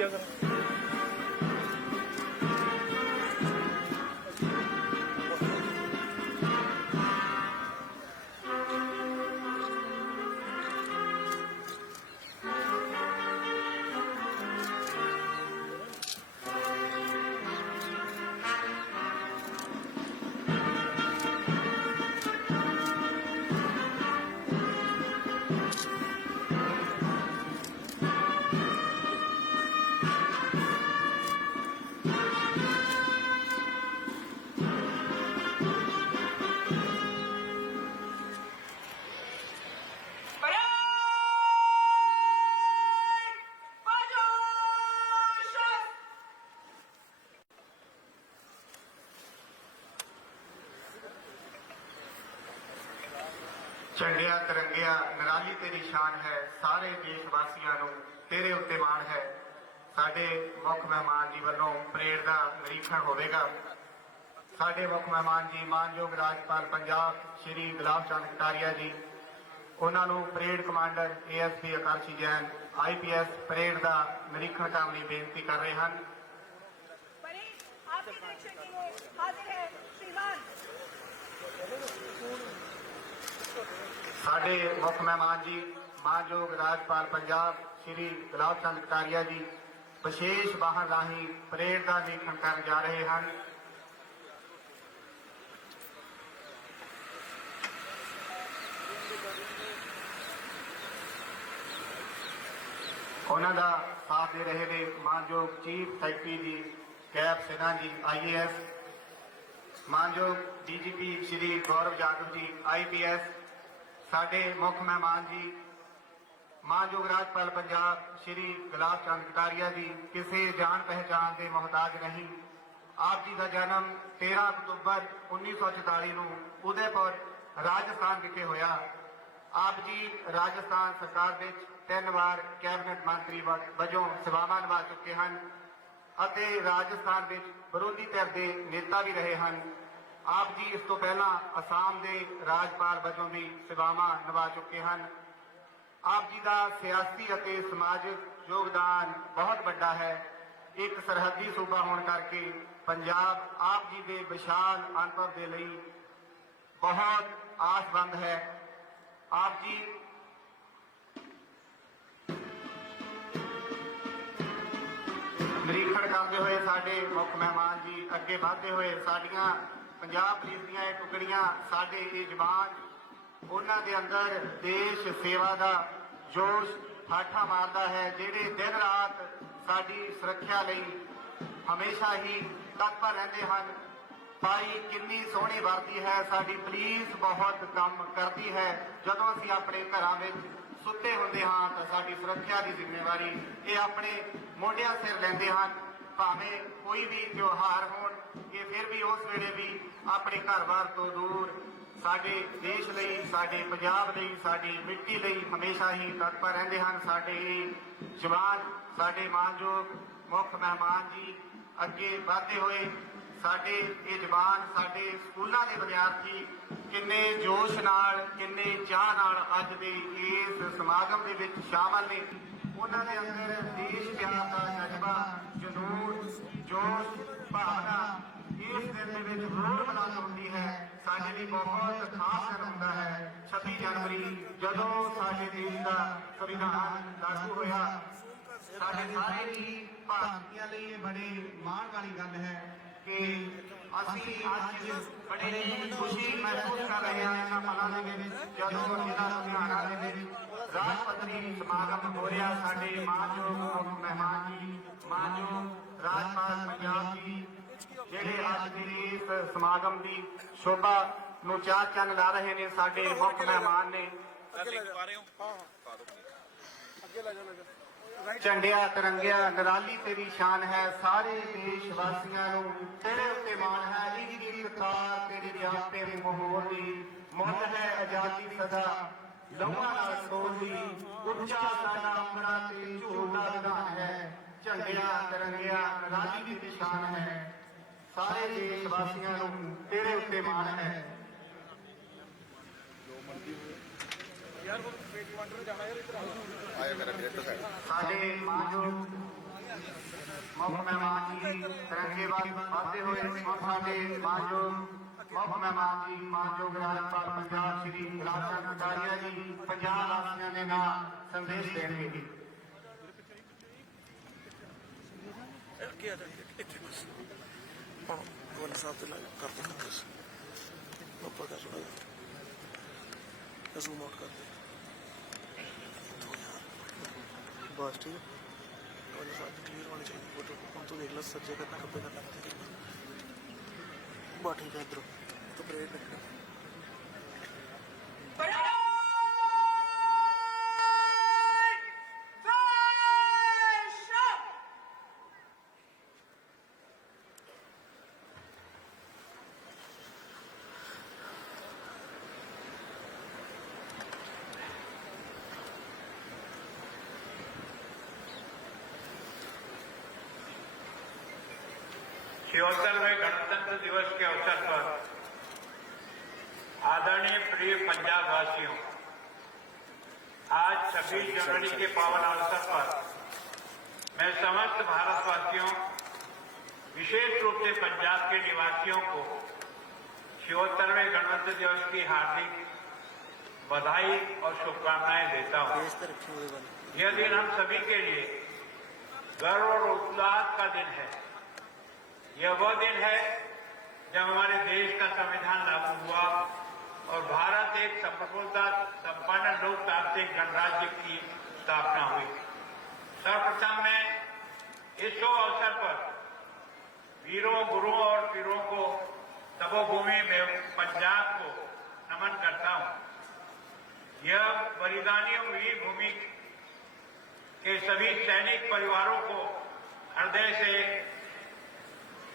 क्या करें। झंडिया तिरंगिया निराली तेरी शान है, सारे देश वासियों को तेरे उत्ते माण है। साडे मुख मेहमान जी वालों परेड का निरीक्षण होगा। साडे मुख मेहमान जी मानयोग राज्यपाल पंजाब श्री गुलाब चंद कटारिया जी, उन्होंने परेड कमांडर ASP आकाशी जैन IPS परेड का निरीक्षण करने की बेनती कर रहे हैं। साडे मुख मेहमान जी मानयोग राज्यपाल पंजाब श्री गुलाब चंद कटारिया जी विशेष वाहन राही परेड का निरीक्षण करने जा रहे हैं। उन्हों का साथ दे रहे ने मानयोग चीफ सैक्रटरी जी cab Sinha ji IAS, मानयोग DGP Shri Gaurav Yadav ji IPS, साडे मुख मेहमान जी मानयोग राज्यपाल पंजाब श्री गुलाब चंद कटारिया जी किसी जान पहचान के मोहताज नहीं। आप जी का जन्म 13 अक्तूबर 1944 को उदयपुर राजस्थान विखे होया। आप जी राजस्थान सरकार में 3 बार कैबिनेट मंत्री वजों सेवावां निभा चुके हैं ਅਤੇ राजस्थान में विरोधी धिर के नेता भी रहे हैं। आप जी इस तो पहला आसाम के राजपाल वजों भी सेवावां निभा चुके हैं। आप जी का सियासी और समाजिक योगदान बहुत बड़ा है। एक सरहदी सूबा होने करके पंजाब आप जी के विशाल अनुभव के लिए बहुत आसबंद है। आप जी निरीक्षण करते हुए साडे मुख मेहमान जी अगे बढ़ते हुए साडियां पंजाब पुलिस ਦੀਆਂ ਇਹ ਟੁਕੜੀਆਂ साडे ये जवान उन्हां दे अंदर देश सेवा का जोश ठाठा मारदा है, जिहड़े दिन रात साडी सुरक्षा लई हमेशा ही तत्पर रहंदे हन। भाई कितनी सोहनी वर्दी है साडी पुलिस, बहुत काम करती है। जदों असीं अपने घरां विच सुते हुंदे हां तां साडी सुरक्षा की जिम्मेवारी ये अपने मोढियां सिर लैंदे हन। भावें कोई भी त्योहार होण, ये फिर भी उस वेले भी अपने घर बार तो दूर साडे देश लई, साडे पंजाब लई, साडी मिट्टी लई हमेशा ही तत्पर रहंदे हन। साडे जवान, साडे मानयोग मुख मेहमान जी अगे बढ़ते हुए साडे ये जवान साडे स्कूलों के विद्यार्थी किन्ने जोश नाल किन्ने चाह नाल अज दे इस समागम दे विच शामिल ने। उन्हां दे अंदर देश प्यार का जज्बा, जुनून, जोश, भावना इस दिन दे विच होर बुलंद होंदी है। साडे लई बहुत खास दिन हुंदा है 26 जनवरी, जदों साडे देश का संविधान लागू होया। साडे सारे ही भारतीयों लई बड़े माण वाली गल है कि असीं अज बड़े खुशी महसूस कर रहे हैं इन्हां पलां दे विच जदों जिला लुधियाना दे विच राजपत्री समागम हो रहा। साडे मानयोग मुख मेहमान जी मानयोग राज्यपाल पंजाब जी जिहड़े अज दे इस समागम की शोभा नूं चार चंद ला रहे ने, साडे मुख मेहमान ने। झंडिया तिरंगिया निराली तेरी शान है, सारे देश वासियों को तेरे उत्ते माण है। एक तार तेरी व्यापे में मोहर दी, मुल है आजादी सदा लौहां नाल तोड़दी, उच्चा साडा अंबरा ते झूलदा विधान है। झंडिया तिरंगिया निराली तेरी शान है, सारे देश वासियों को तेरे उत्ते माण है। साडे मानयोग मुख मेहमान जी तिरंगे बढ़ते हुए साडे मानयोग मुख मेहमान जी मानयोग राज्यपाल पंजाब श्री लाल कटारिया जी पंजाब वासियों के नाम संदेश देंगे। जूम आउट कर दे बस ठीक है। क्लियर होनी चाहिए फोटो। हम तो देख लो सज्जे करना खब्बे करना बस ठीक है। इधरों तो परेड लगना छिहत्तरवें गणतंत्र दिवस के अवसर पर आदरणीय प्रिय पंजाब वासियों, आज 26 जनवरी के पावन अवसर पर मैं समस्त भारतवासियों, विशेष रूप से पंजाब के निवासियों को 76वें गणतंत्र दिवस की हार्दिक बधाई और शुभकामनाएं देता हूं। यह दिन हम सभी के लिए गर्व और उल्लास का दिन है। यह वह दिन है जब हमारे देश का संविधान लागू हुआ और भारत एक संप्रभुता संपन्न लोकतांत्रिक गणराज्य की स्थापना हुई। सर्वप्रथम मैं इस शुभ अवसर पर वीरों, गुरुओं और पीरों को तपोभूमि में पंजाब को नमन करता हूं। यह बलिदानियों वीर भूमि के सभी सैनिक परिवारों को हृदय से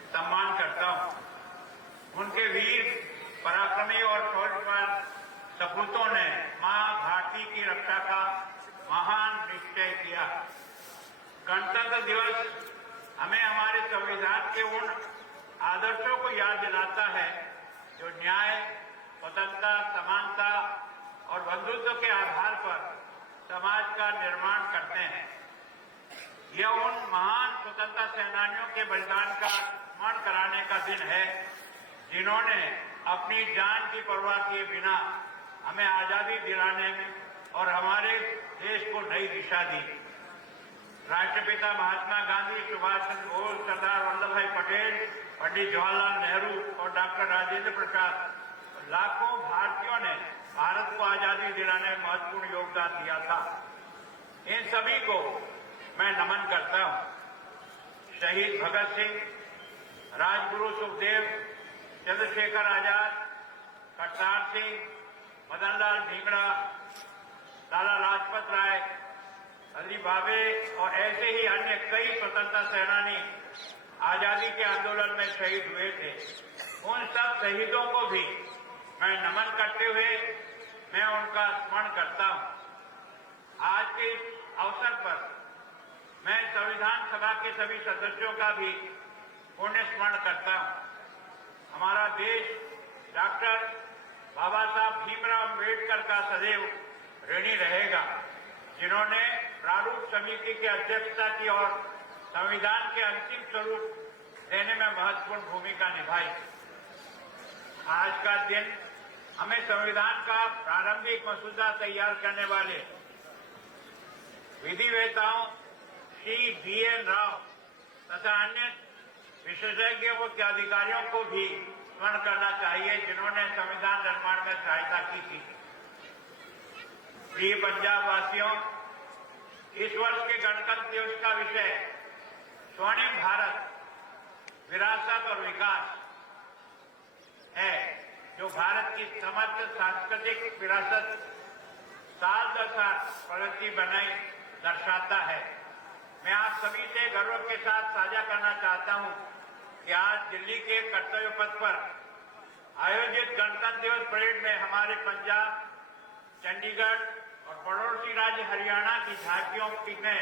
सम्मान करता हूं। उनके वीर, पराक्रमी और शौर्यवान सपूतों ने मां भारती की रक्षा का महान निश्चय किया। गणतंत्र दिवस हमें हमारे संविधान के उन आदर्शों को याद दिलाता है जो न्याय, स्वतंत्रता, समानता और बंधुत्व के आधार पर समाज का निर्माण करते हैं। यह उन महान स्वतंत्रता सेनानियों के बलिदान का स्मरण कराने का दिन है जिन्होंने अपनी जान की परवाह किए बिना हमें आजादी दिलाने में और हमारे देश को नई दिशा दी। राष्ट्रपिता महात्मा गांधी, सुभाष चंद्र बोस, सरदार वल्लभ भाई पटेल, पंडित जवाहरलाल नेहरू और डॉक्टर राजेंद्र प्रसाद लाखों भारतीयों ने भारत को आजादी दिलाने में महत्वपूर्ण योगदान दिया था। इन सभी को मैं नमन करता हूं। शहीद भगत सिंह, राजगुरु सुखदेव, चंद्रशेखर आजाद, करतार सिंह, मदनलाल धिंगड़ा, लाला लाजपत राय, हरी भावे और ऐसे ही अन्य कई स्वतंत्रता सेनानी आजादी के आंदोलन में शहीद हुए थे। उन सब शहीदों को भी मैं नमन करते हुए मैं उनका स्मरण करता हूं। आज के इस अवसर पर मैं संविधान सभा के सभी सदस्यों का भी पुण्य स्मरण करता हूं। हमारा देश डॉक्टर बाबा साहब भीमराव अम्बेडकर का सदैव ऋणी रहेगा, जिन्होंने प्रारूप समिति की अध्यक्षता की और संविधान के अंतिम स्वरूप देने में महत्वपूर्ण भूमिका निभाई। आज का दिन हमें संविधान का प्रारंभिक मसौदा तैयार करने वाले विधिवेताओं श्री BN राव तथा अन्य विशेषज्ञों के अधिकारियों को भी स्मरण करना चाहिए जिन्होंने संविधान निर्माण में सहायता की थी। प्रिय पंजाब वासियों, इस वर्ष के गणतंत्र दिवस का विषय स्वर्णिम भारत, विरासत और विकास है, जो भारत की समृद्ध सांस्कृतिक विरासत साल दर साल प्रगति बनाई दर्शाता है। मैं आप सभी से गर्व के साथ साझा करना चाहता हूं कि आज दिल्ली के कर्तव्य पथ पर आयोजित गणतंत्र दिवस परेड में हमारे पंजाब, चंडीगढ़ और पड़ोसी राज्य हरियाणा की झांकियों ने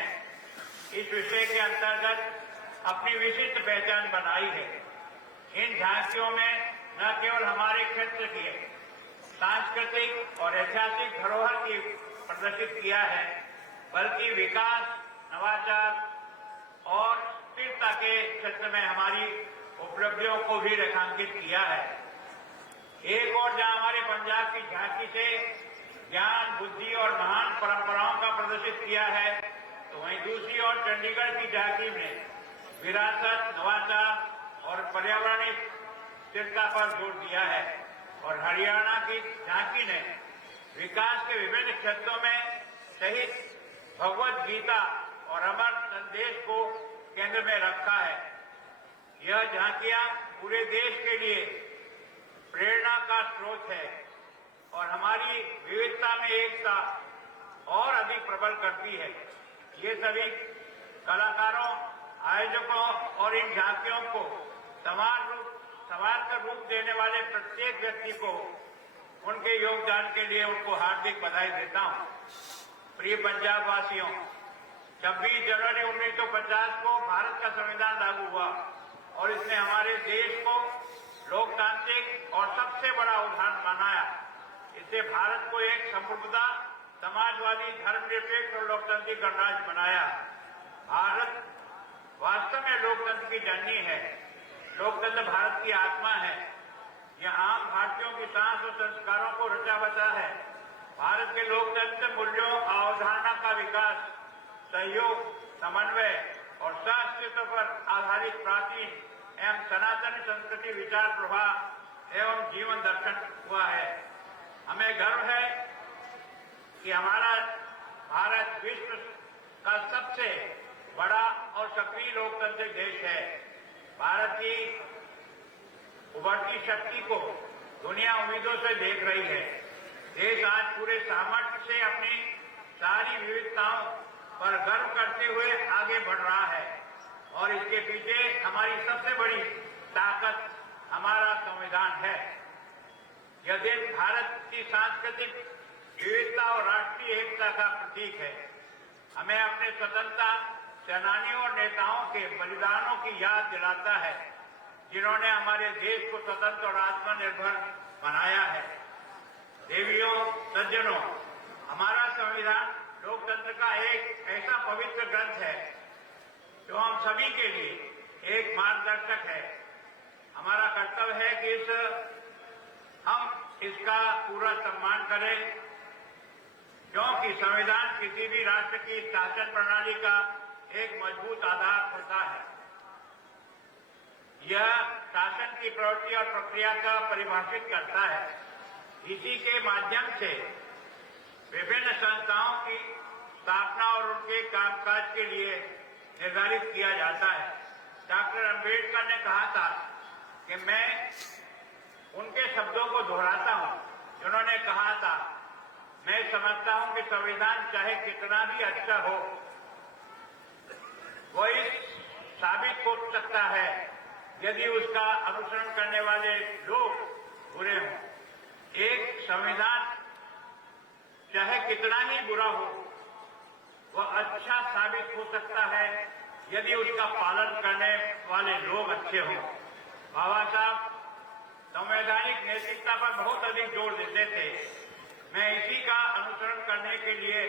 इस विषय के अंतर्गत अपनी विशिष्ट पहचान बनाई है। इन झांकियों में न केवल हमारे क्षेत्र की सांस्कृतिक और ऐतिहासिक धरोहर की प्रदर्शित किया है, बल्कि विकास, नवाचार और उत्तीर्णता के क्षेत्र में हमारी उपलब्धियों को भी रेखांकित किया है। एक और जहां हमारे पंजाब की झांकी से ज्ञान, बुद्धि और महान परंपराओं का प्रदर्शित किया है, तो वहीं दूसरी ओर चंडीगढ़ की झांकी में विरासत, नवाचार और पर्यावरणीय स्थिरता पर जोर दिया है और हरियाणा की झांकी ने विकास के विभिन्न क्षेत्रों में शहीद भगवत गीता और अमर संदेश को केंद्र में रखा है। यह झांकियां पूरे देश के लिए प्रेरणा का स्रोत है और हमारी विविधता में एकता और अधिक प्रबल करती है। ये सभी कलाकारों, आयोजकों और इन झांकियों को सवाल का रूप देने वाले प्रत्येक व्यक्ति को उनके योगदान के लिए उनको हार्दिक बधाई देता हूं। प्रिय पंजाब वासियों, 26 जनवरी 1950 को भारत का संविधान लागू हुआ और इसने हमारे देश को लोकतांत्रिक और सबसे बड़ा उदाहरण बनाया। इससे भारत को एक संप्रभुता, समाजवादी, धर्मनिरपेक्ष और लोकतांत्रिक गणराज्य बनाया। भारत वास्तव में लोकतंत्र की जननी है। लोकतंत्र भारत की आत्मा है। यह आम भारतीयों की सांस और संस्कारों को रचा बसा है। भारत के लोकतंत्र मूल्यों, अवधारणा का विकास, सहयोग, समन्वय और सहअस्तित्व पर आधारित प्राचीन एवं सनातन संस्कृति, विचार प्रवाह एवं जीवन दर्शन हुआ है। हमें गर्व है कि हमारा भारत विश्व का सबसे बड़ा और सक्रिय लोकतांत्रिक देश है। भारत की उभरती शक्ति को दुनिया उम्मीदों से देख रही है। देश आज पूरे सामर्थ्य से अपनी सारी विविधताओं पर गर्व करते हुए आगे बढ़ रहा है और इसके पीछे हमारी सबसे बड़ी ताकत हमारा संविधान है। यह दिन भारत की सांस्कृतिक विविधता और राष्ट्रीय एकता का प्रतीक है। हमें अपने स्वतंत्रता सेनानियों और नेताओं के बलिदानों की याद दिलाता है, जिन्होंने हमारे देश को स्वतंत्र और आत्मनिर्भर बनाया है। देवियों, सज्जनों, हमारा संविधान लोकतंत्र का एक ऐसा पवित्र ग्रंथ है जो हम सभी के लिए एक मार्गदर्शक है। हमारा कर्तव्य है कि हम इसका पूरा सम्मान करें, क्योंकि संविधान किसी भी राष्ट्र की शासन प्रणाली का एक मजबूत आधार होता है। यह शासन की प्रवृत्ति और प्रक्रिया का परिभाषित करता है। इसी के माध्यम से विभिन्न संस्थाओं की स्थापना और उनके कामकाज के लिए निर्धारित किया जाता है। डॉक्टर अंबेडकर ने कहा था कि मैं उनके शब्दों को दोहराता हूं, जिन्होंने कहा था, मैं समझता हूं कि संविधान चाहे कितना भी अच्छा हो, वो इस साबित हो सकता है यदि उसका अनुसरण करने वाले लोग बुरे हों। एक संविधान चाहे कितना ही बुरा हो, वह अच्छा साबित हो सकता है यदि उसका पालन करने वाले लोग अच्छे हों। बाबा साहब संवैधानिक नैतिकता पर बहुत अधिक जोर देते थे। मैं इसी का अनुसरण करने के लिए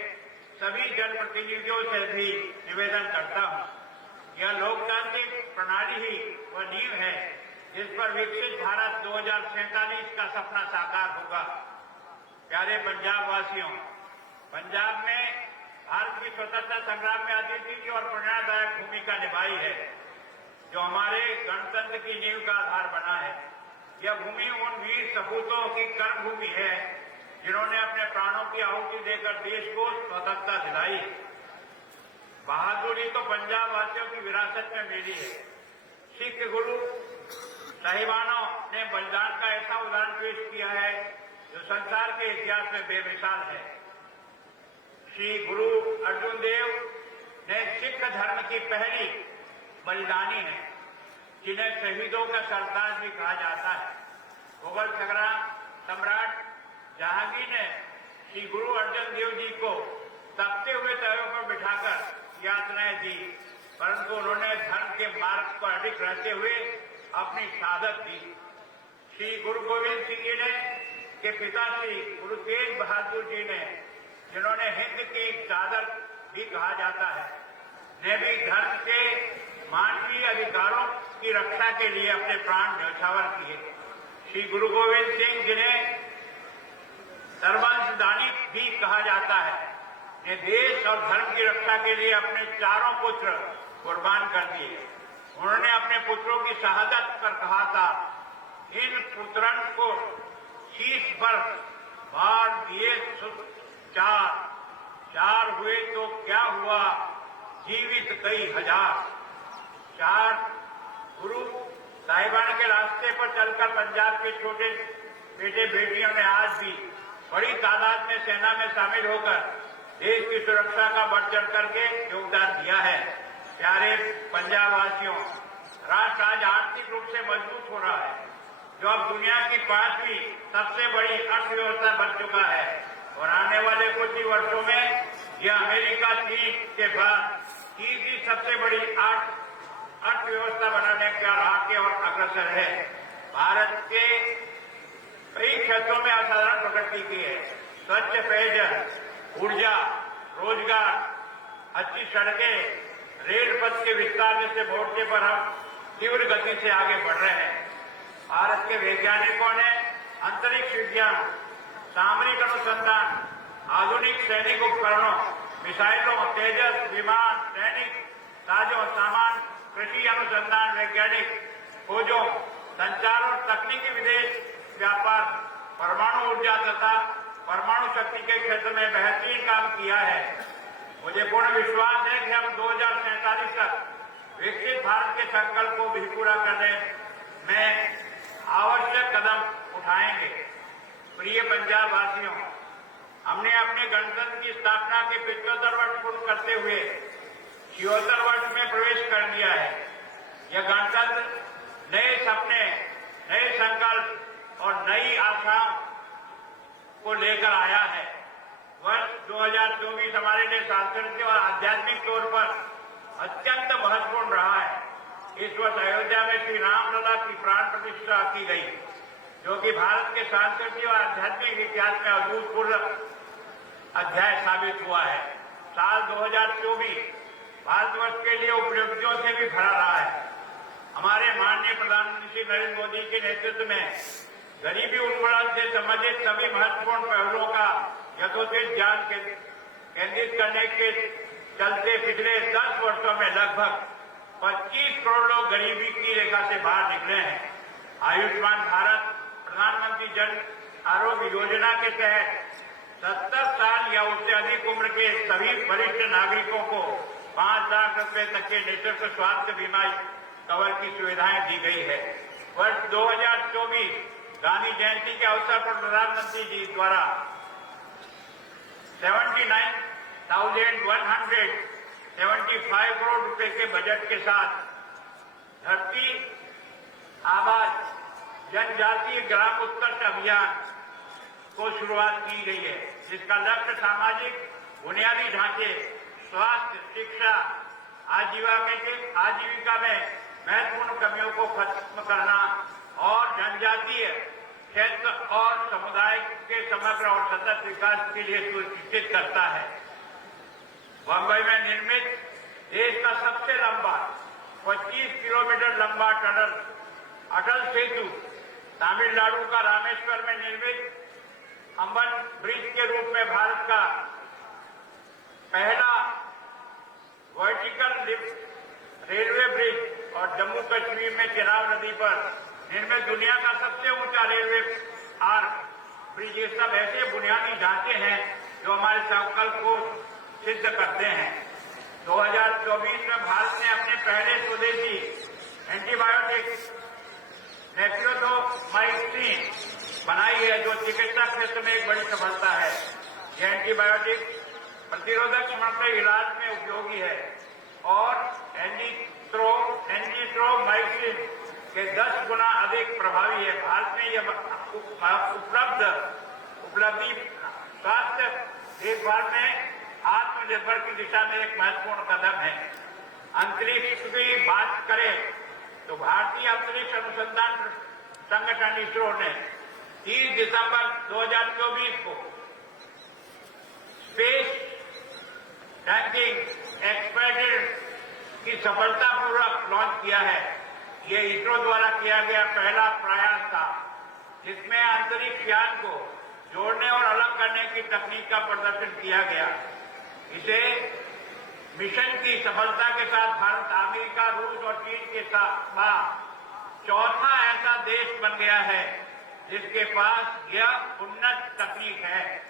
सभी जनप्रतिनिधियों से भी निवेदन करता हूं। यह लोकतांत्रिक प्रणाली ही वह नींव है जिस पर विकसित भारत 2047 का सपना साकार होगा। प्यारे पंजाब वासियों, पंजाब में भारत की स्वतंत्रता संग्राम में अदिति की और प्रेरणादायक भूमिका निभाई है, जो हमारे गणतंत्र की नींव का आधार बना है। यह भूमि उन वीर सपूतों की कर्मभूमि है जिन्होंने अपने प्राणों की आहुति देकर देश को स्वतंत्रता दिलाई। बहादुरी तो पंजाब वासियों की विरासत में मिली है। सिख गुरु साहिबानों ने बलिदान का ऐसा उदाहरण पेश किया है जो संसार के इतिहास में बेमिसाल है। श्री गुरु अर्जुन देव ने सिख धर्म की पहली बलिदानी है, जिन्हें शहीदों का सरताज भी कहा जाता है। मुगल संग्राम सम्राट जहांगीर ने श्री गुरु अर्जुन देव जी को तपते हुए तवे पर बिठाकर यातनाएं दी, परंतु उन्होंने धर्म के मार्ग पर अडिग रहते हुए अपनी शहादत दी। श्री गुरु गोविंद सिंह जी ने के पिता श्री गुरु तेज बहादुर जी ने, जिन्होंने हिंद की चादर भी कहा जाता है, ने भी धर्म के मानवीय अधिकारों की रक्षा के लिए अपने प्राण न्यौछावर किए। श्री गुरु गोविंद सिंह जिन्हें सर्वंशदानी भी कहा जाता है, ने देश और धर्म की रक्षा के लिए अपने चारों पुत्र कुर्बान कर दिए। उन्होंने अपने पुत्रों की शहादत पर कहा था, इन पुत्रन को शीश पर बाढ़ दिए चार हुए तो क्या हुआ, जीवित कई हजार। चार गुरु साहिबान के रास्ते पर चलकर पंजाब के छोटे बेटे बेटियों ने आज भी बड़ी तादाद में सेना में शामिल होकर देश की सुरक्षा का बढ़ चढ़ करके योगदान दिया है। प्यारे पंजाब वासियों, राष्ट्र आज आर्थिक रूप से मजबूत हो रहा है, जो अब दुनिया की 5वीं सबसे बड़ी अर्थव्यवस्था बन चुका है और आने वाले कुछ ही वर्षों में यह अमेरिका, चीन के बाद तीसरी सबसे बड़ी अर्थव्यवस्था बनाने का राह के और अग्रसर है। भारत के कई क्षेत्रों में असाधारण प्रगति की है। स्वच्छ पेयजल, ऊर्जा, रोजगार, अच्छी सड़कें, रेल पथ के विस्तार जैसे मोर्चे पर हम तीव्र गति से आगे बढ़ रहे हैं। भारत के वैज्ञानिकों ने अंतरिक्ष विज्ञान, सामरिक अनुसंधान, आधुनिक सैनिक उपकरणों, मिसाइलों, तेजस विमान, सैनिक साजो सामान, कृषि अनुसंधान, वैज्ञानिक खोजों, संचार और तकनीकी विदेश व्यापार, परमाणु ऊर्जा तथा परमाणु शक्ति के क्षेत्र में बेहतरीन काम किया है। मुझे पूर्ण विश्वास है कि हम 2047 तक विकसित भारत के संकल्प को भी पूरा करने में आवश्यक कदम उठाएंगे। प्रिय पंजाब वासियों, हमने अपने गणतंत्र की स्थापना के 75 वर्ष पूर्ण करते हुए 76 वर्ष में प्रवेश कर लिया है। यह गणतंत्र नए सपने, नए संकल्प और नई आशाओं को लेकर आया है। वर्ष 2024 हमारे लिए सांस्कृतिक और आध्यात्मिक तौर पर अत्यंत महत्वपूर्ण रहा है। इस वर्ष अयोध्या में श्री रामलला की प्राण प्रतिष्ठा की गई, जो कि भारत के सांस्कृतिक और आध्यात्मिक इतिहास में अभूतपूर्व अध्याय साबित हुआ है। साल 2024 भारतवर्ष के लिए उपलब्धियों से भी भरा रहा है। हमारे माननीय प्रधानमंत्री श्री नरेंद्र मोदी के नेतृत्व में गरीबी उन्मूलन से संबंधित सभी महत्वपूर्ण पहलुओं का यथोचित ध्यान केंद्रित करने के चलते पिछले 10 वर्षों में लगभग 25 करोड़ लोग गरीबी की रेखा से बाहर निकले हैं। आयुष्मान भारत प्रधानमंत्री जन आरोग्य योजना के तहत 70 साल या उससे अधिक उम्र के सभी वरिष्ठ नागरिकों को 5 लाख रुपए तक के निःशुल्क स्वास्थ्य बीमा कवर की सुविधाएं दी गई है। वर्ष 2024 गांधी जयंती के अवसर पर प्रधानमंत्री जी द्वारा 79,175 करोड़ रुपए के बजट के साथ धरती आबाद जनजातीय ग्राम उत्कर्ष अभियान को शुरुआत की गई है, जिसका लक्ष्य सामाजिक बुनियादी ढांचे, स्वास्थ्य, शिक्षा, आजीविका में महत्वपूर्ण कमियों को खत्म करना और जनजातीय क्षेत्र और समुदाय के समग्र और सतत विकास के लिए सुनिश्चित करता है। बंबई में निर्मित देश का सबसे लंबा 25 किलोमीटर लंबा टनल अटल सेतु, तमिलनाडु का रामेश्वर में निर्मित अंबन ब्रिज के रूप में भारत का पहला वर्टिकल लिफ्ट रेलवे ब्रिज और जम्मू कश्मीर में चिनाब नदी पर निर्मित दुनिया का सबसे ऊंचा रेलवे आर्क ब्रिज, ये सब ऐसे बुनियादी ढांचे हैं जो हमारे संकल्प को सिद्ध करते हैं। 2024 में भारत ने अपने पहले स्वदेशी एंटीबायोटिक नेफ्लोथोमाइसिन बनाई है, जो चिकित्सा क्षेत्र में एक बड़ी सफलता है। यह एंटीबायोटिक प्रतिरोधक समस्या इलाज में उपयोगी है और एंजीथ्रोमाइसिन के 10 गुना अधिक प्रभावी है। भारत में यह उपलब्धि स्वास्थ्य देखभाल में आत्मनिर्भर की दिशा में एक महत्वपूर्ण कदम है। अंतरिक्ष की बात करें तो भारतीय अंतरिक्ष अनुसंधान संगठन इसरो ने 30 दिसंबर 2024 को स्पेस टैंकिंग एक्सपेडिशन की सफलतापूर्वक लॉन्च किया है। ये इसरो द्वारा किया गया पहला प्रयास था, जिसमें अंतरिक्ष यान को जोड़ने और अलग करने की तकनीक का प्रदर्शन किया गया। इसे मिशन की सफलता के साथ भारत, अमेरिका, रूस और चीन के साथ चौथा ऐसा देश बन गया है जिसके पास यह उन्नत तकनीक है।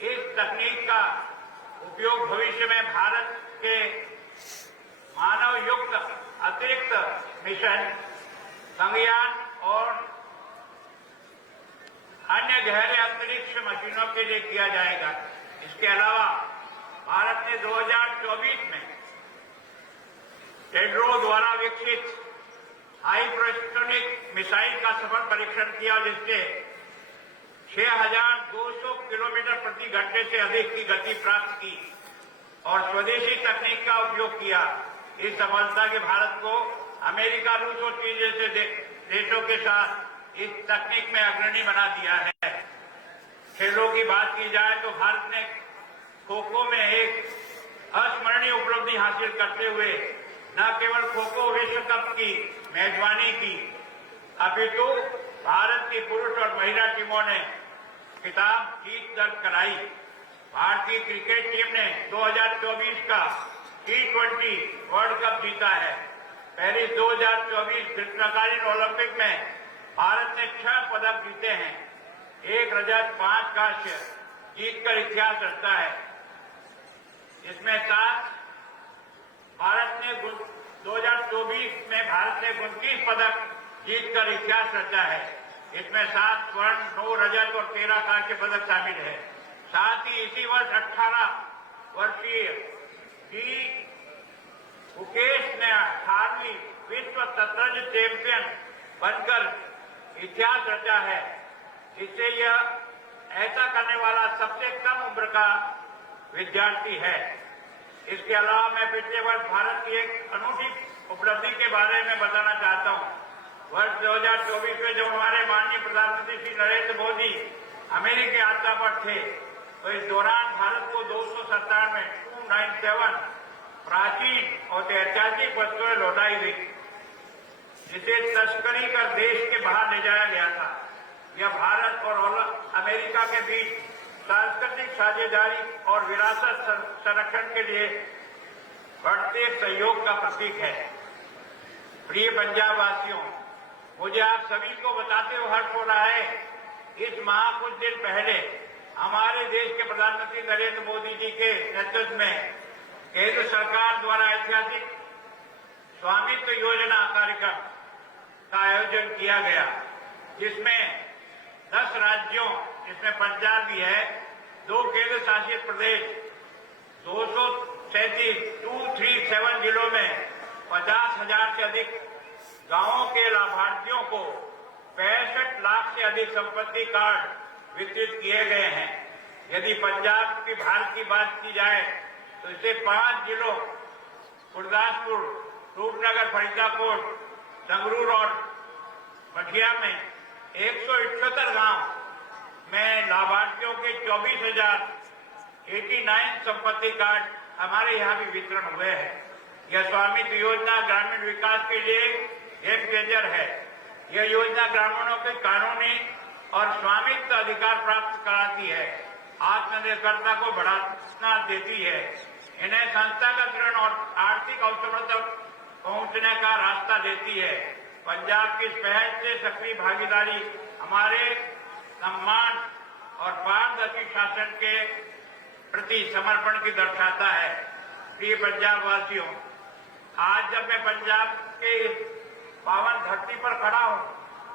इस तकनीक का उपयोग भविष्य में भारत के मानव युक्त अतिरिक्त मिशन, गगनयान और अन्य गहरे अंतरिक्ष मशीनों के लिए किया जाएगा। इसके अलावा भारत ने 2024 में टेड्रो द्वारा विकसित हाइपरसोनिक मिसाइल का सफल परीक्षण किया, जिससे 6200 किलोमीटर प्रति घंटे से अधिक की गति प्राप्त की और स्वदेशी तकनीक का उपयोग किया। इस सफलता के भारत को अमेरिका, रूस और चीन जैसे देशों के साथ इस तकनीक में अग्रणी बना दिया है। खेलों की बात की जाए तो भारत ने खो-खो में एक अस्मरणीय उपलब्धि हासिल करते हुए न केवल खो-खो विश्व कप की मेजबानी की, अपितु भारत की पुरुष और महिला टीमों ने खिताब जीत दर्ज कराई। भारतीय क्रिकेट टीम ने 2024 का T20 वर्ल्ड कप जीता है। पेरिस 2024 ग्रीष्मकालीन ओलंपिक में भारत ने 6 पदक जीते हैं, 1 रजत 5 कांस्य जीतकर इतिहास रचता है। इसमें 2024 में भारत ने 29 पदक जीतकर इतिहास रचा है। इसमें 7 स्वर्ण, 9 रजत और 13 कांस्य पदक शामिल है। साथ ही इसी वर्ष 18 वर्षीय मुकेश ने 18वीं विश्व शतरंज चैंपियन बनकर इतिहास रचा है। इससे यह ऐसा करने वाला सबसे कम उम्र का विद्यार्थी है। इसके अलावा मैं पिछले वर्ष भारत की एक अनूठी उपलब्धि के बारे में बताना चाहता हूं। वर्ष 2024 में जब हमारे माननीय प्रधानमंत्री श्री नरेंद्र मोदी अमेरिकी यात्रा पर थे, तो इस दौरान भारत को 297 प्राचीन और ऐतिहासिक वस्तुएं लौटाई गई, जिसे तस्करी कर देश के बाहर ले जाया गया था। यह भारत और अमेरिका के बीच सांस्कृतिक साझेदारी और विरासत संरक्षण के लिए बढ़ते सहयोग का प्रतीक है। प्रिय पंजाब वासियों, मुझे आप सभी को बताते हुए हर्ष हो रहा है, इस माह कुछ दिन पहले हमारे देश के प्रधानमंत्री नरेंद्र मोदी जी के नेतृत्व में केंद्र सरकार द्वारा ऐतिहासिक स्वामित्व योजना कार्यक्रम का आयोजन किया गया, जिसमें 10 राज्यों, जिसमें पंजाब भी है, 2 केंद्र शासित प्रदेश, 237 जिलों में 50,000 से अधिक गांवों के लाभार्थियों को 65 लाख से अधिक संपत्ति कार्ड वितरित किए गए हैं। यदि पंजाब की भारत की बात की जाए तो इसे 5 जिलों गुरदासपुर, रूपनगर, फरीदापुर, संगरूर और मठिया में 178 गांव में लाभार्थियों के 24,089 संपत्ति कार्ड हमारे यहाँ भी वितरण हुए हैं। यह स्वामित्व योजना ग्रामीण विकास के लिए गेम चेंजर है। यह योजना ग्रामीणों के कानूनी और स्वामित्व अधिकार प्राप्त कराती है, आत्मनिर्भरता को बढ़ावा देती है, इन्हें संस्थागत ऋण और आर्थिक अवसरों तक पहुंचने का रास्ता देती है। पंजाब की इस पहल से सक्रिय भागीदारी हमारे सम्मान और पारदर्शी शासन के प्रति समर्पण की दर्शाता है। प्रिय पंजाब वासियों, आज जब मैं पंजाब के इस पावन धरती पर खड़ा हूं,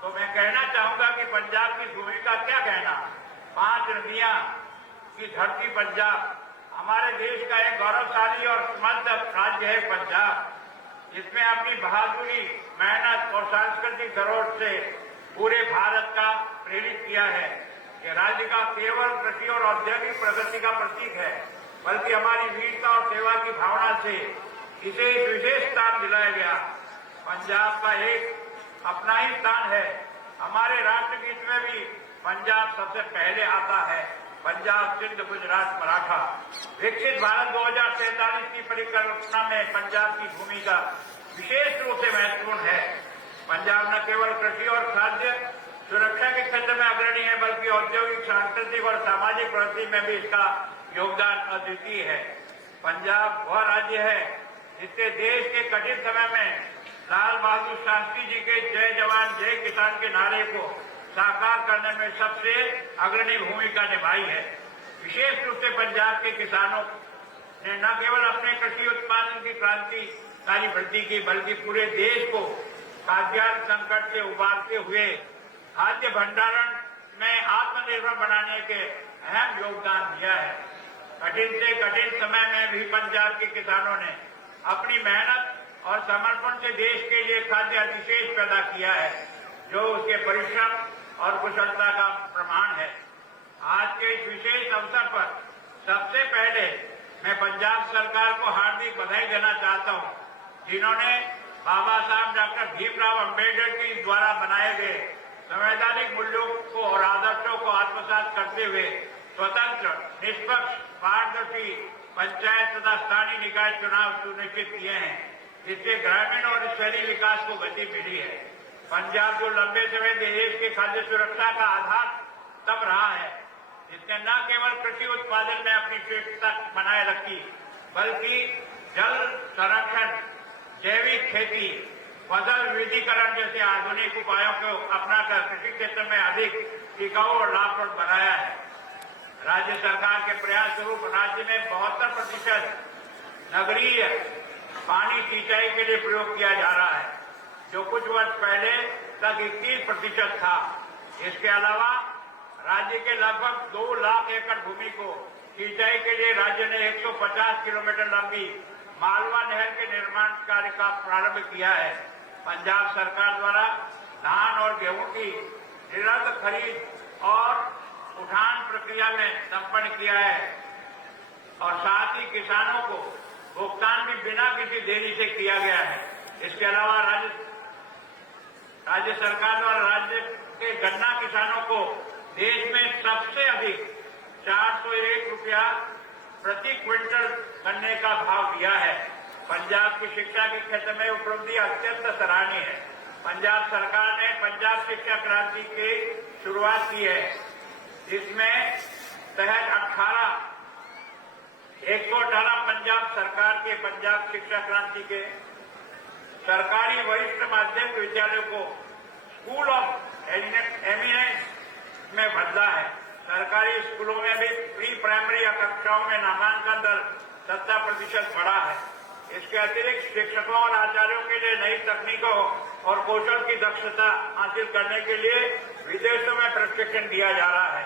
तो मैं कहना चाहूंगा कि पंजाब की भूमि का क्या कहना। 5 नदियां की धरती पंजाब, हमारे देश का एक गौरवशाली और समृद्ध राज्य है पंजाब, जिसमें अपनी बहादुरी, मेहनत और सांस्कृतिक धरोहर से पूरे भारत का प्रेरित किया है। ये राज्य का केवल कृषि और औद्योगिक प्रगति का प्रतीक है, बल्कि हमारी वीरता और सेवा की भावना से इसे एक विशेष स्थान दिलाया गया। पंजाब का एक अपना ही स्थान है। हमारे राष्ट्रगीत में भी पंजाब सबसे पहले आता है। पंजाब, सिंध, गुजरात, मराठा। विकसित भारत 2047 की परिकल्पना में पंजाब की भूमिका विशेष रूप से महत्वपूर्ण है। पंजाब न केवल कृषि और खाद्य सुरक्षा के क्षेत्र में अग्रणी है, बल्कि औद्योगिक, सांस्कृतिक और सामाजिक प्रगति में भी इसका योगदान अद्वितीय है। पंजाब वह राज्य है जिसके देश के कठिन समय में लाल बहादुर शास्त्री जी के जय जवान जय किसान के नारे को साकार करने में सबसे अग्रणी भूमिका निभाई है। विशेष रूप से पंजाब के किसानों ने न केवल अपने कृषि उत्पादन की क्रांतिकारी वृद्धि की, बल्कि पूरे देश को खाद्यान्न संकट से उबारते हुए खाद्य भंडारण में आत्मनिर्भर बनाने के अहम योगदान दिया है। कठिन से कठिन समय में भी पंजाब के किसानों ने अपनी मेहनत और समर्पण से देश के लिए खाद्य अधिशेष पैदा किया है, जो उसके परिश्रम और कुशलता का प्रमाण है। आज के इस विशेष अवसर पर सबसे पहले मैं पंजाब सरकार को हार्दिक बधाई देना चाहता हूं, जिन्होंने बाबा साहब डॉक्टर भीमराव अंबेडकर के द्वारा बनाए गए संवैधानिक मूल्यों को और आदर्शों को आत्मसात करते हुए स्वतंत्र, निष्पक्ष, पारदर्शी पंचायत तथा स्थानीय निकाय चुनाव सुनिश्चित किए हैं, जिससे ग्रामीण और शहरी विकास को गति मिली है। पंजाब जो लंबे समय देश के खाद्य सुरक्षा का आधार तब रहा है, जिसने न केवल कृषि उत्पादन में अपनी श्रेष्ठता बनाए रखी, बल्कि जल संरक्षण, जैविक खेती, फसल विविधीकरण जैसे आधुनिक उपायों को अपनाकर कृषि क्षेत्र में अधिक टिकाऊ और लाभप्रद बनाया है। राज्य सरकार के प्रयास स्वरूप राज्य में 72% नगरीय पानी सिंचाई के लिए प्रयोग किया जा रहा है, जो कुछ वर्ष पहले तक 21% था। इसके अलावा राज्य के लगभग 2 लाख एकड़ भूमि को सिंचाई के लिए राज्य ने 150 किलोमीटर लंबी मालवा नहर के निर्माण कार्य का प्रारंभ किया है। पंजाब सरकार द्वारा धान और गेहूं की निरंतर खरीद और उठान प्रक्रिया में संपन्न किया है और साथ ही किसानों को भुगतान भी बिना किसी देरी से किया गया है। इसके अलावा राज्य सरकार द्वारा राज्य के गन्ना किसानों को देश में सबसे अधिक 401 रुपया प्रति क्विंटल गन्ने का भाव दिया है। पंजाब की शिक्षा के क्षेत्र में उपलब्धि अत्यंत सराहनीय है। पंजाब सरकार ने पंजाब शिक्षा क्रांति की शुरुआत की है, जिसमें तहत 118 पंजाब सरकार के पंजाब शिक्षा क्रांति के सरकारी वरिष्ठ माध्यमिक विद्यालयों को स्कूल ऑफ एमिनेंस में बदला है। सरकारी स्कूलों में भी प्री प्राइमरी कक्षाओं में नामांकन दर 70% बढ़ा है। इसके अतिरिक्त शिक्षकों और आचार्यों के लिए नई तकनीकों और कौशल की दक्षता हासिल करने के लिए विदेशों में प्रशिक्षण दिया जा रहा है।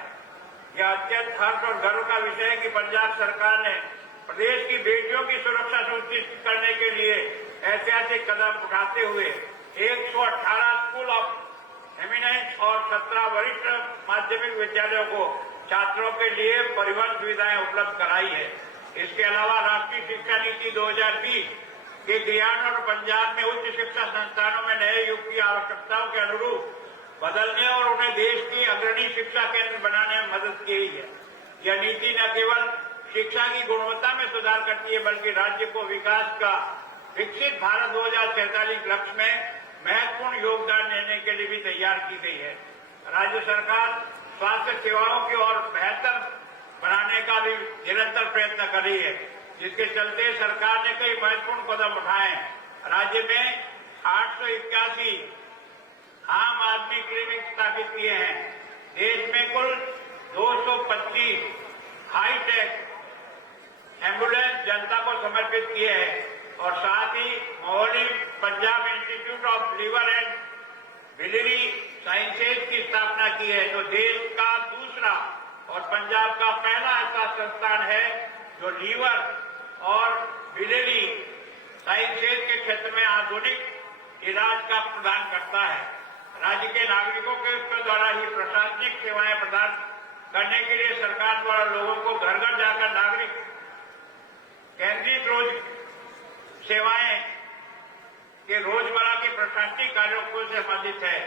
यह अत्यंत हर्ष और गर्व का विषय है कि पंजाब सरकार ने प्रदेश की बेटियों की सुरक्षा सुनिश्चित करने के लिए ऐतिहासिक कदम उठाते हुए 118 स्कूल ऑफ एमिनेंस और 17 वरिष्ठ माध्यमिक विद्यालयों को छात्रों के लिए परिवहन सुविधाएं उपलब्ध कराई है। इसके अलावा राष्ट्रीय शिक्षा नीति 2020 के क्रियान्वयन और पंजाब में उच्च शिक्षा संस्थानों में नए युग की आवश्यकताओं के अनुरूप बदलने और उन्हें देश की अग्रणी शिक्षा केंद्र बनाने में मदद की है। यह नीति न केवल शिक्षा की गुणवत्ता में सुधार करती है, बल्कि राज्य को विकास का विकसित भारत 2047 लक्ष्य में महत्वपूर्ण योगदान देने के लिए भी तैयार की गई है। राज्य सरकार स्वास्थ्य सेवाओं की ओर बेहतर बनाने का भी निरंतर प्रयत्न कर रही है, जिसके चलते सरकार ने कई महत्वपूर्ण कदम उठाए। राज्य में 881 आम आदमी क्लिनिक स्थापित किए हैं। देश में कुल 225 हाईटेक एम्बुलेंस जनता को समर्पित किए हैं और साथ ही Mohali Punjab institute of liver and biliary sciences की स्थापना की है, जो देश का दूसरा और पंजाब का पहला ऐसा संस्थान है जो लीवर और बिलियरी साइंसेज के क्षेत्र में आधुनिक इलाज का प्रदान करता है। राज्य के नागरिकों के द्वारा ही प्रशासनिक सेवाएं प्रदान करने के लिए सरकार द्वारा लोगों को घर घर जाकर नागरिक केंद्रित रोज सेवाएं के रोजमर्रा के प्रशासनिक कार्यों से संबंधित है।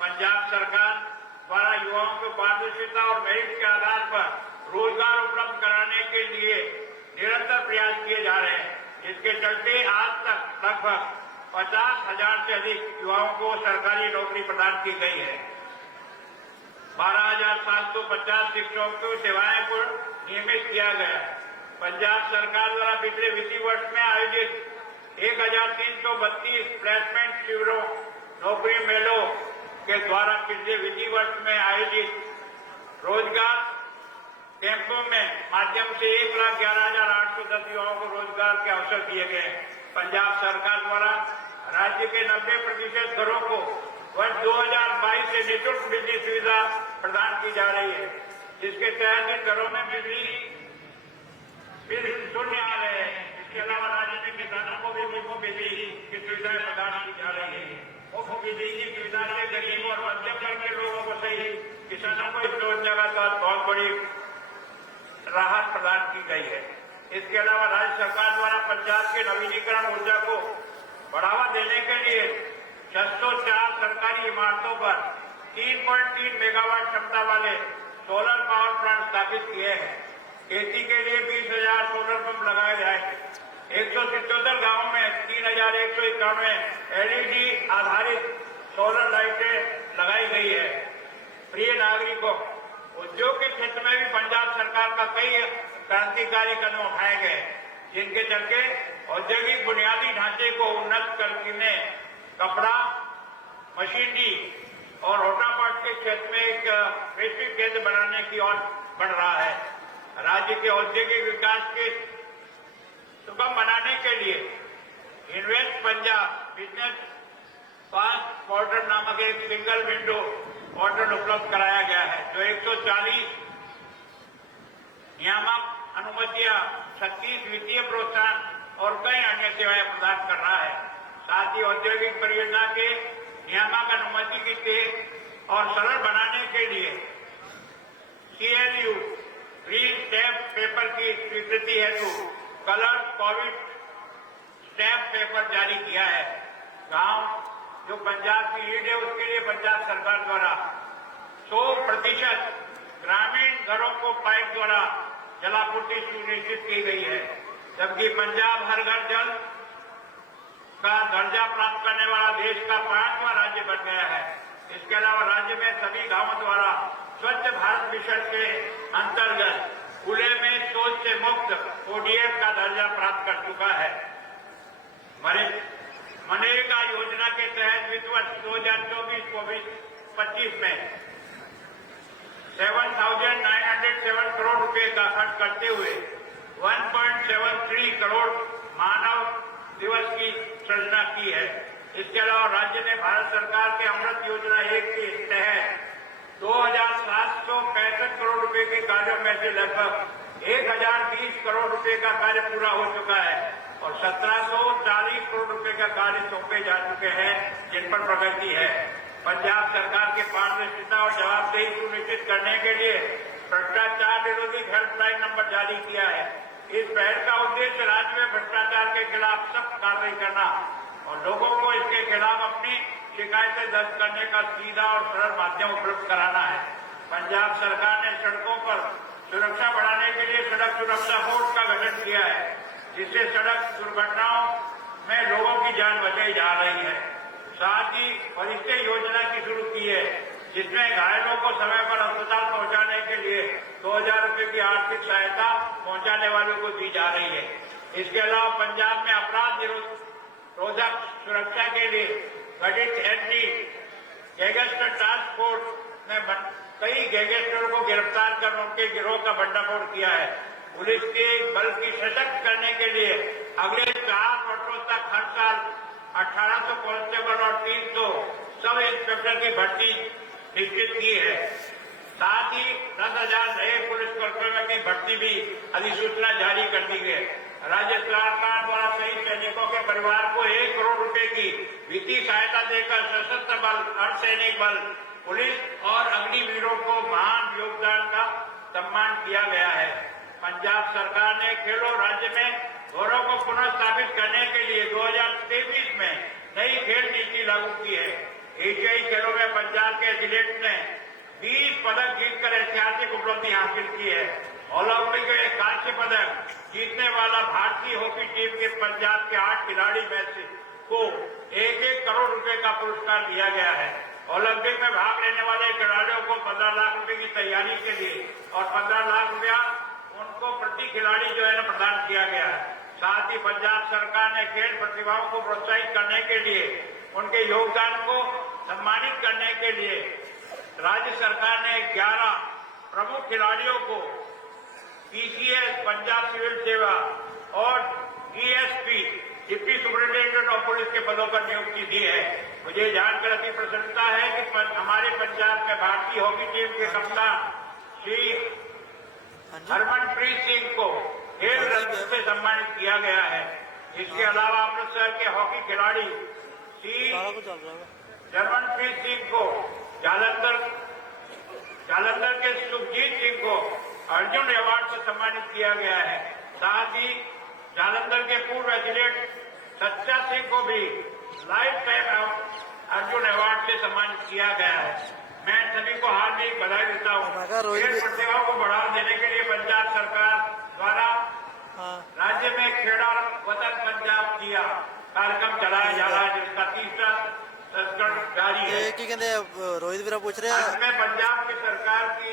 पंजाब सरकार द्वारा युवाओं को पारदर्शिता और मेरिट के आधार पर रोजगार उपलब्ध कराने के लिए निरंतर प्रयास किए जा रहे हैं, जिसके चलते आज तक लगभग 50,000 से अधिक युवाओं को सरकारी नौकरी प्रदान की गई है। 12,750 शिक्षकों की सेवाएं को नियमित किया गया। पंजाब सरकार द्वारा पिछले वित्तीय वर्ष में आयोजित 1,332 प्लेसमेंट शिविरों, नौकरी मेलों के द्वारा पिछले वित्तीय वर्ष में आयोजित रोजगार कैंपों में माध्यम से 1,11,810 युवाओं को रोजगार के अवसर दिए गए। पंजाब सरकार द्वारा राज्य के 90% घरों को वर्ष 2022 से निःशुल्क बिजली सुविधा प्रदान की जा रही है, जिसके तहत इन घरों में बिजली बिल शून्य आ रहे हैं। इसके अलावा राज्य में किसानों को भी मुफ्त बिजली की सुविधाएं प्रदान की जा रही है। मुफ्त बिजली की सुविधा से गरीब और मध्यम वर्ग के लोगों को सही किसानों को इस योजना का तहत बहुत बड़ी राहत प्रदान की गई है। इसके अलावा राज्य सरकार द्वारा पंजाब के नवीनीकरण ऊर्जा को बढ़ावा देने के लिए 604 सरकारी इमारतों पर 3.3 मेगावाट क्षमता वाले सोलर पावर प्लांट स्थापित किए हैं। खेती के लिए 20,000 सोलर पंप लगाए जाएंगे। 177 गांवों में 3,191 एलईडी आधारित सोलर लाइटें लगाई गई है। प्रिय नागरिकों, उद्योग के क्षेत्र में भी पंजाब सरकार का कई क्रांतिकारी कदम उठाए गए, जिनके चलते औद्योगिक बुनियादी ढांचे को उन्नत करने, कपड़ा, मशीनरी और रोटापाट के क्षेत्र में एक वैश्विक केंद्र बनाने की ओर बढ़ रहा है। राज्य के औद्योगिक विकास के सुगम बनाने के लिए इन्वेस्ट पंजाब बिजनेस पास पोर्टल नामक एक सिंगल विंडो पोर्टल उपलब्ध कराया गया है, जो 140 नियामक अनुमतियां, 36 वित्तीय प्रोत्साहन और कई अन्य सेवाएं प्रदान कर रहा है। साथ ही औद्योगिक परियोजना के नियामक अनुमति की तेज और सरल बनाने के लिए CLU ग्रीन स्टैम्प पेपर की स्वीकृति हेतु कलर कोविड स्टैम्प पेपर जारी किया है। गांव जो पंजाब की लीड है, उसके लिए पंजाब सरकार द्वारा 100% ग्रामीण घरों को पाइप द्वारा जलापूर्ति सुनिश्चित की गई है, जबकि पंजाब हर घर जल का दर्जा प्राप्त करने वाला देश का 5वां राज्य बन गया है। इसके अलावा राज्य में सभी गांवों द्वारा स्वच्छ भारत मिशन के अंतर्गत खुले में शौच से मुक्त ODF का दर्जा प्राप्त कर चुका है। मनरेगा योजना के तहत वित्त वर्ष 2024-25 में 7,907 करोड़ रुपए का खर्च करते हुए 1.73 करोड़ मानव दिवस की सृजना की है। इसके अलावा राज्य ने भारत सरकार के अमृत योजना 1 के तहत 2,765 करोड़ रुपए के कार्यों में से लगभग 1,020 करोड़ रुपए का कार्य पूरा हो चुका है और 1,740 करोड़ रुपए का कार्य सौंपे जा चुके हैं, जिन पर प्रगति है। पंजाब सरकार के पारदर्शिता और जवाबदेही सुनिश्चित करने के लिए भ्रष्टाचार विरोधी हेल्पलाइन नंबर जारी किया है। इस पहल का उद्देश्य राज्य में भ्रष्टाचार के खिलाफ सख्त कार्रवाई करना और लोगों को इसके खिलाफ अपनी शिकायतें दर्ज करने का सीधा और सरल माध्यम उपलब्ध कराना है। पंजाब सरकार ने सड़कों पर सुरक्षा बढ़ाने के लिए सड़क सुरक्षा फोर्स का गठन किया है, जिससे सड़क दुर्घटनाओं में लोगों की जान बचाई जा रही है। साथ ही परिष्ठ योजना की शुरू की है, जिसमें घायलों को समय पर अस्पताल पहुंचाने के लिए 2,000 रुपए की आर्थिक सहायता पहुंचाने वालों को दी जा रही है। इसके अलावा पंजाब में अपराध निरोधक सुरक्षा के लिए गठित एंटी गैंगस्टर टास्क फोर्स ने कई गैंगस्टरों को गिरफ्तार कर उनके गिरोह का भंडाफोड़ किया है। पुलिस के बल की सशक्त करने के लिए अगले 4 वर्षों तक हर साल 1,800 कांस्टेबल और 300 सब इंस्पेक्टर की भर्ती निश्चित की है। साथ ही 10,000 नए पुलिसकर्मियों की भर्ती भी अधिसूचना जारी कर दी गई। राज्य सरकार द्वारा शहीद सैनिकों के परिवार को 1 करोड़ रुपए की वित्तीय सहायता देकर सशस्त्र बल, अर्धसैनिक बल, पुलिस और अग्निवीरों को महान योगदान का सम्मान किया गया है। पंजाब सरकार ने खेलो राज्य में गौरव को पुनः स्थापित करने के लिए 2023 में नई खेल नीति लागू की है। एशियाई खेलों में पंजाब के एथलीट्स ने 20 पदक जीतकर ऐतिहासिक उपलब्धि हासिल की है। ओलंपिक में कांस्य पदक जीतने वाला भारतीय हॉकी टीम के पंजाब के 8 खिलाड़ी में से को 1-1 करोड़ रुपए का पुरस्कार दिया गया है। ओलंपिक में भाग लेने वाले खिलाड़ियों को 15 लाख रुपए की तैयारी के लिए और 15 लाख रुपया उनको प्रति खिलाड़ी जो है ना प्रदान किया गया है। साथ ही पंजाब सरकार ने खेल प्रतिभाओं को प्रोत्साहित करने के लिए उनके योगदान को सम्मानित करने के लिए राज्य सरकार ने 11 प्रमुख खिलाड़ियों को पीसीएस पंजाब सिविल सेवा और ESP deputy superintendent of police के पदों पर नियुक्ति दी है। मुझे जानकर अति प्रसन्नता है कि हमारे पंजाब में भारतीय हॉकी टीम के कप्तान श्री हरमनप्रीत सिंह को खेल रत्न से सम्मानित किया गया है। इसके अलावा अमृतसर के हॉकी खिलाड़ी श्री हरमनप्रीत सिंह को जालंधर के सुखजीत सिंह को अर्जुन अवार्ड से सम्मानित किया गया है। साथ ही जालंधर के पूर्व एथलीट सच्चा सिंह को भी लाइफ टाइम अर्जुन अवार्ड से सम्मानित किया गया है। मैं सभी को हार्दिक बधाई देता हूँ। खेल प्रतिभाओं को बढ़ावा देने के लिए पंजाब सरकार द्वारा राज्य में खेड़ा वतन पंजाब किया कार्यक्रम चलाया जा रहा है, जिसका तीसरा संस्करण जारी है। रोहित वीरा पूछ रहे हैं, मैं पंजाब की सरकार की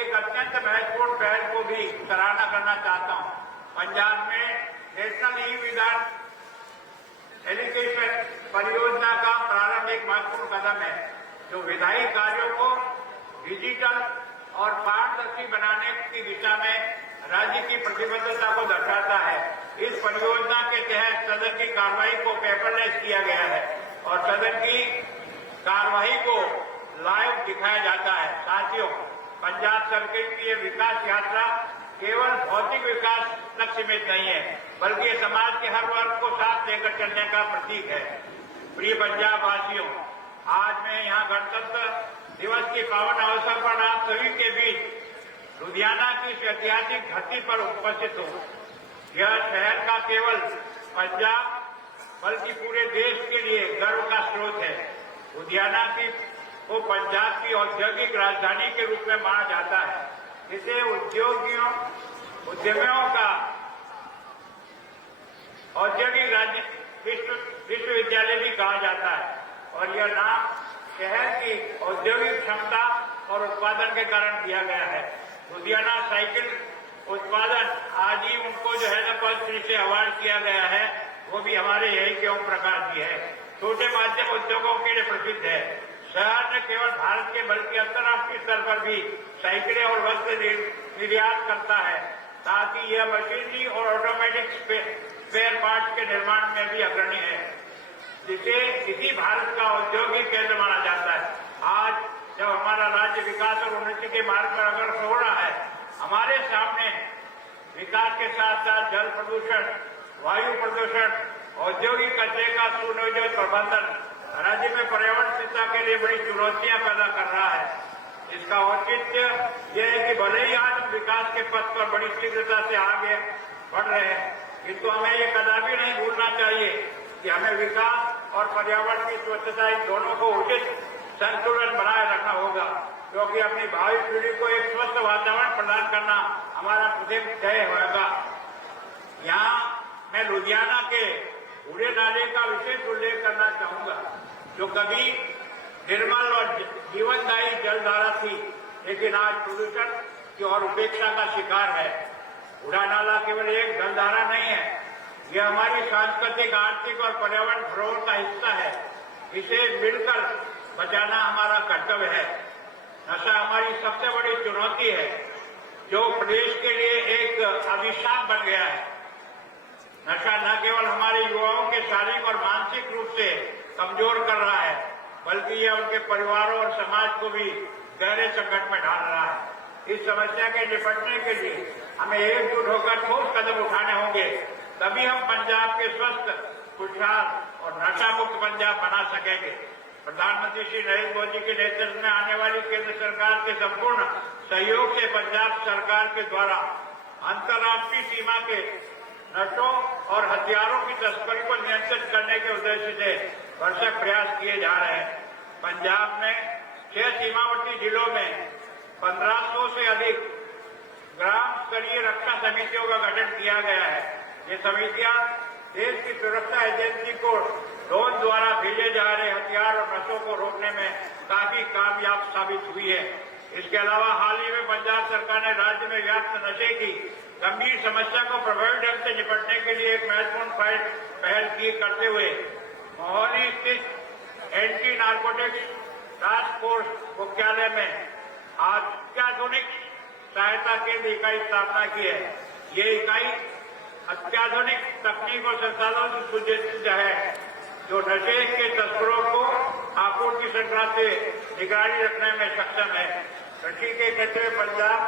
एक अत्यंत महत्वपूर्ण पहल को भी सराहना करना चाहता हूँ। पंजाब में नेशनल ई विधान एजुकेशन परियोजना का प्रारंभ एक महत्वपूर्ण कदम है, जो विधायी कार्यों को डिजिटल और पारदर्शी बनाने की दिशा में राज्य की प्रतिबद्धता को दर्शाता है। इस परियोजना के तहत सदन की कार्रवाई को पेपरलेस किया गया है और सदन की कार्रवाई को लाइव दिखाया जाता है। साथियों, पंजाब सरकार की ये विकास यात्रा केवल भौतिक विकास तक सीमित नहीं है, बल्कि ये समाज के हर वर्ग को साथ लेकर चलने का प्रतीक है। प्रिय पंजाब वासियों, आज मैं यहाँ गणतंत्र दिवस के पावन अवसर पर आप सभी के बीच लुधियाना की इस ऐतिहासिक धरती पर उपस्थित हूँ। यह शहर का केवल पंजाब बल्कि पूरे देश के लिए गर्व का स्रोत है। लुधियाना को पंजाब की औद्योगिक राजधानी के रूप में माना जाता है, जिसे उद्यमियों का औद्योगिक विश्वविद्यालय भी कहा जाता है और यह नाम शहर की औद्योगिक क्षमता और उत्पादन के कारण दिया गया है। लुधियाना साइकिल उत्पादन आज ही उनको जो है ना पद्मश्री से अवार्ड किया गया है, वो भी हमारे यही के ओम प्रकाश जी है। छोटे माध्यम उद्योगों के लिए प्रसिद्ध है। शहर न केवल भारत के बल्कि अंतर्राष्ट्रीय स्तर पर भी साइकिलें और वस्त्र निर्यात करता है। साथ ही यह मशीनरी और ऑटोमेटिक स्पेयर पार्ट्स के निर्माण में भी अग्रणी है, जिसे इसी भारत का औद्योगिक केंद्र माना जाता है। आज जब हमारा राज्य विकास और उन्नति के मार्ग पर अग्रसर हो रहा है, हमारे सामने विकास के साथ साथ जल प्रदूषण, वायु प्रदूषण, औद्योगिक कचरे का सुनियोजित प्रबंधन राज्य में पर्यावरण शिक्षा के लिए बड़ी चुनौतियां पैदा कर रहा है। इसका औचित्य यह है कि भले ही आज हम विकास के पथ पर बड़ी शीघ्रता से आगे बढ़ रहे हैं, किंतु हमें ये कदापि नहीं भूलना चाहिए कि हमें विकास और पर्यावरण की स्वच्छता इन दोनों को उचित संतुलन बनाए रखना होगा, क्योंकि अपनी भावी पीढ़ी को एक स्वस्थ वातावरण प्रदान करना हमारा प्रथम ध्येय होगा। यहाँ मैं लुधियाना के बूढ़े नाले का विशेष उल्लेख करना चाहूंगा, जो कभी निर्मल और जीवनदायी जलधारा थी, लेकिन आज प्रदूषण की और उपेक्षा का शिकार है। बूढ़ा नाला केवल एक जलधारा नहीं है, यह हमारी सांस्कृतिक, आर्थिक और पर्यावरण धरोहर का हिस्सा है। इसे मिलकर बचाना हमारा कर्तव्य है। नशा हमारी सबसे बड़ी चुनौती है, जो प्रदेश के लिए एक अभिशाप बन गया है। नशा न केवल हमारे युवाओं के शारीरिक और मानसिक रूप से कमजोर कर रहा है, बल्कि यह उनके परिवारों और समाज को भी गहरे संकट में डाल रहा है। इस समस्या के निपटने के लिए हमें एकजुट होकर ठोस कदम उठाने होंगे, तभी हम पंजाब के स्वस्थ, खुशहाल और नशा मुक्त पंजाब बना सकेंगे। प्रधानमंत्री श्री नरेंद्र मोदी के नेतृत्व में आने वाली केंद्र सरकार के संपूर्ण सहयोग से पंजाब सरकार के द्वारा अंतर्राष्ट्रीय सीमा के नशों और हथियारों की तस्करी को नियंत्रित करने के उद्देश्य से भरसक प्रयास किए जा रहे हैं। पंजाब में 6 सीमावर्ती जिलों में 1500 से अधिक ग्राम स्तरीय रक्षा समितियों का गठन किया गया है। ये समितियां देश की सुरक्षा एजेंसी को ड्रोन द्वारा भेजे जा रहे हथियार और नशों को रोकने में काफी कामयाब साबित हुई है। इसके अलावा हाल ही में पंजाब सरकार ने राज्य में व्याप्त नशे की गंभीर समस्या को प्रभावी ढंग से निपटने के लिए एक महत्वपूर्ण पहल की करते हुए मोहाली स्थित एंटी नार्कोटिक्स टास्क फोर्स मुख्यालय में अत्याधुनिक सहायता केंद्र इकाई स्थापना की है। ये इकाई अत्याधुनिक तकनीक और संसाधनों से सुसज्जित है, जो नशे के तस्करों को आपूर्ति श्रृंखला से निगरानी रखने में सक्षम है। कृषि के क्षेत्र में पंजाब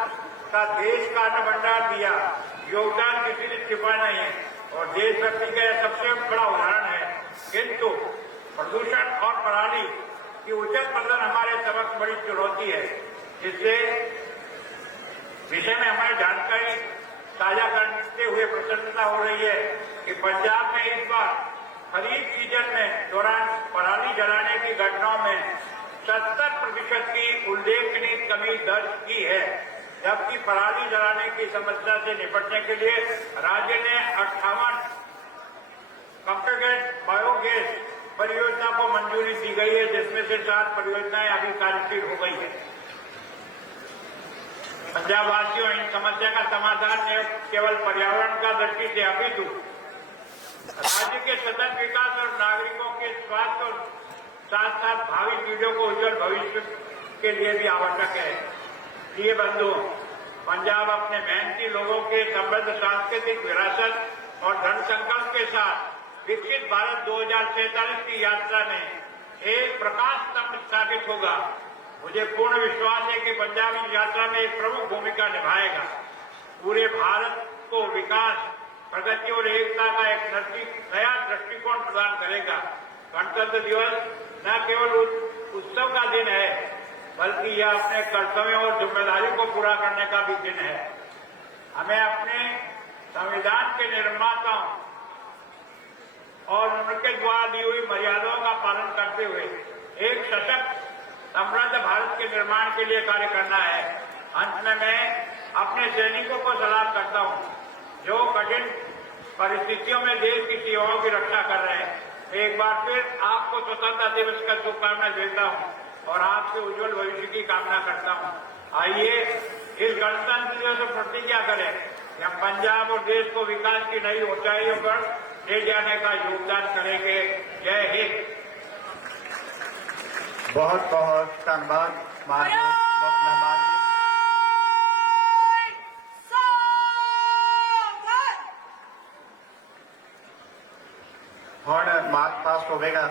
का देश का अन्न भंडार दिया योगदान किसी ने छिपा नहीं है और देशभक्ति का यह सबसे बड़ा उदाहरण है। किंतु प्रदूषण और पराली की उचित प्रबंधन हमारे समक्ष बड़ी चुनौती है, जिससे विषय में हमारी जानकारी साझा करते हुए प्रसन्नता हो रही है कि पंजाब में इस बार खरीफ सीजन में दौरान पराली जलाने की घटनाओं में 70% की उल्लेखनीय कमी दर्ज की है, जबकि पराली जलाने की समस्या से निपटने के लिए राज्य ने 58 कंप्यूटेड बायोगैस परियोजना को मंजूरी दी गई है, जिसमें से 4 परियोजनाएं अभी कार्यशील हो गई है। पंजाब वासियों, इन समस्या का समाधान केवल पर्यावरण का दृष्टि से अपितु राज्य के सतत विकास और नागरिकों के स्वास्थ्य और साथ साथ भावी पीढ़ियों को उज्जवल भविष्य के लिए भी आवश्यक है। प्रिय बंधुओं, पंजाब अपने मेहनती लोगों के समृद्ध सांस्कृतिक विरासत और दृढ़ संकल्प के साथ विकसित भारत 2047 की यात्रा में एक प्रकाश स्तंभ स्थापित होगा। मुझे पूर्ण विश्वास है कि पंजाब इस यात्रा में एक प्रमुख भूमिका निभाएगा, पूरे भारत को विकास, प्रगति और एकता का एक नया दृष्टिकोण प्रदान करेगा। गणतंत्र दिवस न केवल उत्सव का दिन है, बल्कि यह अपने कर्तव्यों और जिम्मेदारी को पूरा करने का भी दिन है। हमें अपने संविधान के निर्माताओं और उनके द्वारा दी हुई मर्यादाओं का पालन करते हुए एक सशक्त समृद्ध भारत के निर्माण के लिए कार्य करना है। अंत में मैं अपने सैनिकों को सलाम करता हूं, जो कठिन परिस्थितियों में देश की सीमाओं की रक्षा कर रहे हैं। एक बार फिर आपको स्वतंत्रता दिवस का शुभकामना देता हूं और आपके उज्जवल भविष्य की कामना करता हूं। आइए इस गणतंत्र दिवस पर प्रतिज्ञा करें कि हम पंजाब और देश को विकास की नई ऊंचाइयों पर ले जाने का योगदान करेंगे। जय हिंद। बहुत बहुत धन्यवाद माननीय मुख्य मेहमान जी। ਹੁਣ ਮਾਰਚ ਪਾਸਟ ਹੋਵੇਗਾ।